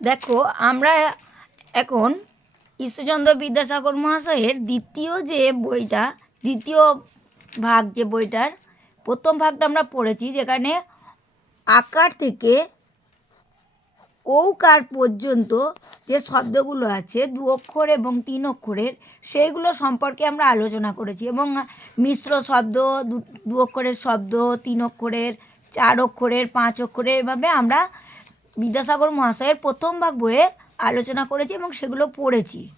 দেখো, আমরা এখন ঈশ্বরচন্দ্র বিদ্যাসাগর মহাশয়ের দ্বিতীয় যে বইটা, দ্বিতীয় ভাগ যে বইটার প্রথম ভাগটা আমরা পড়েছি, যেখানে আকার থেকে ঔকার পর্যন্ত যে শব্দগুলো আছে, দু অক্ষর এবং তিন অক্ষরের, সেইগুলো সম্পর্কে আমরা আলোচনা করেছি এবং মিশ্র শব্দ দু অক্ষরের শব্দ, তিন অক্ষরের, চার অক্ষরের, পাঁচ অক্ষরের এভাবে আমরা বিদ্যাসাগর মহাশয়ের প্রথম ভাগ বইয়ে আলোচনা করেছি এবং সেগুলো পড়েছি।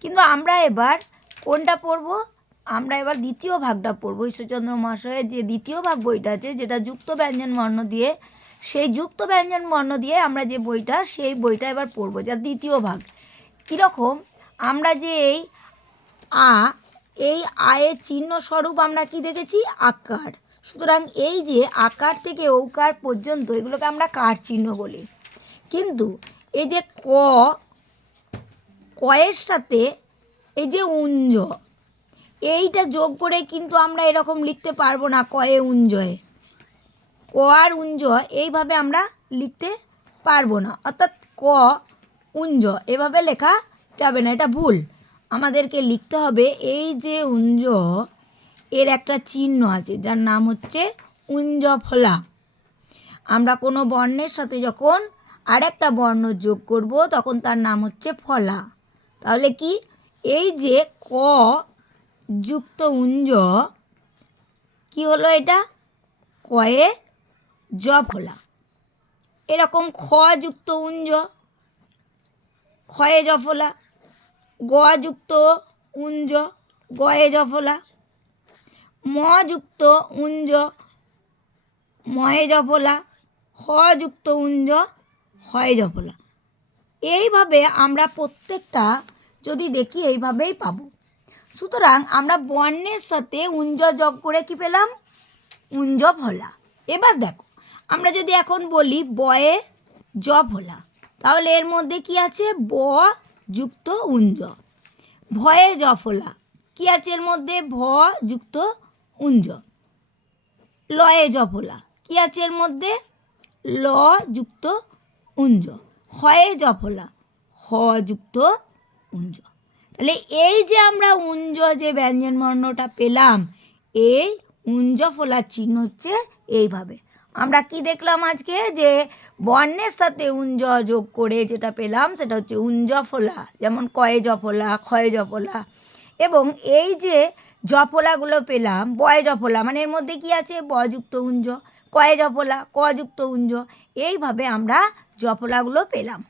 কিন্তু আমরা এবার কোনটা পড়ব? আমরা এবার দ্বিতীয় ভাগটা পড়ব। ঈশ্বরচন্দ্র মহাশয়ের যে দ্বিতীয় ভাগ বইটা আছে, যেটা যুক্ত ব্যঞ্জন বর্ণ দিয়ে, সেই যুক্ত ব্যঞ্জন বর্ণ দিয়ে আমরা যে বইটা, সেই বইটা এবার পড়ব যা দ্বিতীয় ভাগ। কীরকম? আমরা যে এই আ, এই আয়ের চিহ্ন স্বরূপ আমরা কি দেখেছি? আকার। সুতরাং এই যে আকার থেকে ঔকার পর্যন্ত এগুলোকে আমরা কার চিহ্ন বলি? কিন্তু এই যে ক, কয়ের সাথে এই যে উঞ্জ, এইটা যোগ করে কিন্তু আমরা এরকম লিখতে পারব না কয়ে উঞ্জয়ে। ক আর উঞ্জ এইভাবে আমরা লিখতে পারব না। অর্থাৎ ক, উঞ্জ এভাবে লেখা যাবে না, এটা ভুল। আমাদেরকে লিখতে হবে এই যে উঞ্জ, এর একটা চিহ্ন আছে, যার নাম হচ্ছে উঞ্জ ফলা আমরা কোনো বর্ণের সাথে যখন আরেকটা বর্ণ যোগ করব, তখন তার নাম হচ্ছে ফলা। তাহলে কি? এই যে ক যুক্ত উঞ্জ, কি হলো এটা? কয়ে জ ফলা। এরকম খ যুক্ত উঞ্জ, ক্ষয়ে জফলা গ যুক্ত উঞ্জ, গয়ে জফলা ম যুক্ত উঞ্জ, ময়ে জফলা হ যুক্ত উঞ্জ হয়ে জফলা এইভাবে আমরা প্রত্যেকটা যদি দেখি, এইভাবেই পাবো। সুতরাং আমরা বর্ণের সাথে উঞ্জ যোগ করে কি পেলাম? উঞ্জ ফলা এবার দেখো, আমরা যদি এখন বলি বয়ে জ ফলা তাহলে এর মধ্যে কি আছে? ব যুক্ত উঞ্জ। ভয়ে জফলা কি আছে এর মধ্যে? ভ যুক্ত উঞ্জ। লয়ে জফলা কি আছে এর মধ্যে? ল যুক্ত উঞ্জ। হয়ে জফলা, হ যুক্ত উঞ্জ। তাহলে এই যে আমরা উঞ্জ যে ব্যঞ্জন বর্ণটা পেলাম, এই উঞ্জ ফলার চিহ্ন হচ্ছে এইভাবে। আমরা কি দেখলাম আজকে? যে বর্ণের সাথে উঞ্জ যোগ করে যেটা পেলাম, সেটা হচ্ছে উঞ্জ ফলা, যেমন কয়ে জফলা, ক্ষয়ে জফলা। এবং এই যে জফলাগুলো পেলাম, বয় জফলা মানে এর মধ্যে কি আছে? বযুক্ত উঞ্জ। কয়ে জফলা কযুক্ত উঞ্জ এইভাবে আমরা জপলাগুলো পেলাম।